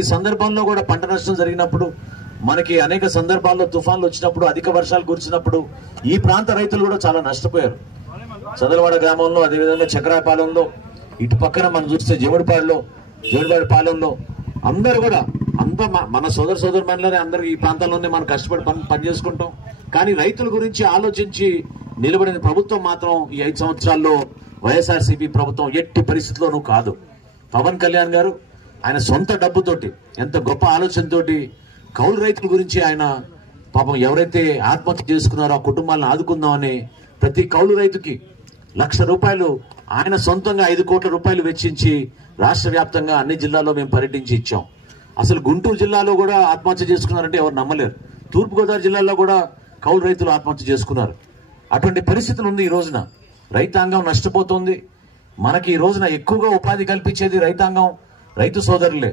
ఈ సందర్భంలో కూడా పంట నష్టం జరిగినప్పుడు మనకి అనేక సందర్భాల్లో తుఫాన్లు వచ్చినప్పుడు అధిక వర్షాలు కురిసినప్పుడు ఈ ప్రాంత రైతులు కూడా చాలా నష్టపోయారు. చదలవాడ గ్రామంలో, అదేవిధంగా చక్రాయపాలెంలో, ఇటు పక్కన మనం చూస్తే జేవుడిపాడి పాలెంలో అందరూ కూడా మన సోదరుమణులనే అందరూ ఈ ప్రాంతాల్లోనే మనం కష్టపడి పని చేసుకుంటాం. కానీ రైతుల గురించి ఆలోచించి నిలబడిన ప్రభుత్వం మాత్రం ఈ 5 సంవత్సరాల్లో వైఎస్ఆర్సీపీ ప్రభుత్వం ఎట్టి పరిస్థితిలోనూ కాదు. పవన్ కళ్యాణ్ గారు ఆయన సొంత డబ్బుతోటి, ఎంత గొప్ప ఆలోచనతోటి కౌలు రైతుల గురించి ఆయన పాపం ఎవరైతే ఆత్మహత్య చేసుకున్నారో ఆ కుటుంబాలను ఆదుకుందామని ప్రతి కౌలు రైతుకి ₹1,00,000 ఆయన సొంతంగా 5 కోట్ల రూపాయలు వెచ్చించి రాష్ట్ర వ్యాప్తంగా అన్ని జిల్లాల్లో మేము పర్యటించి ఇచ్చాం. అసలు గుంటూరు జిల్లాలో కూడా ఆత్మహత్య చేసుకున్నారంటే ఎవరు నమ్మలేరు. తూర్పుగోదావరి జిల్లాలో కూడా కౌలు రైతులు ఆత్మహత్య చేసుకున్నారు. అటువంటి పరిస్థితులు ఉంది. ఈ రోజున రైతాంగం నష్టపోతుంది. మనకి ఈ రోజున ఎక్కువగా ఉపాధి కల్పించేది రైతాంగం, రైతు సోదరులే.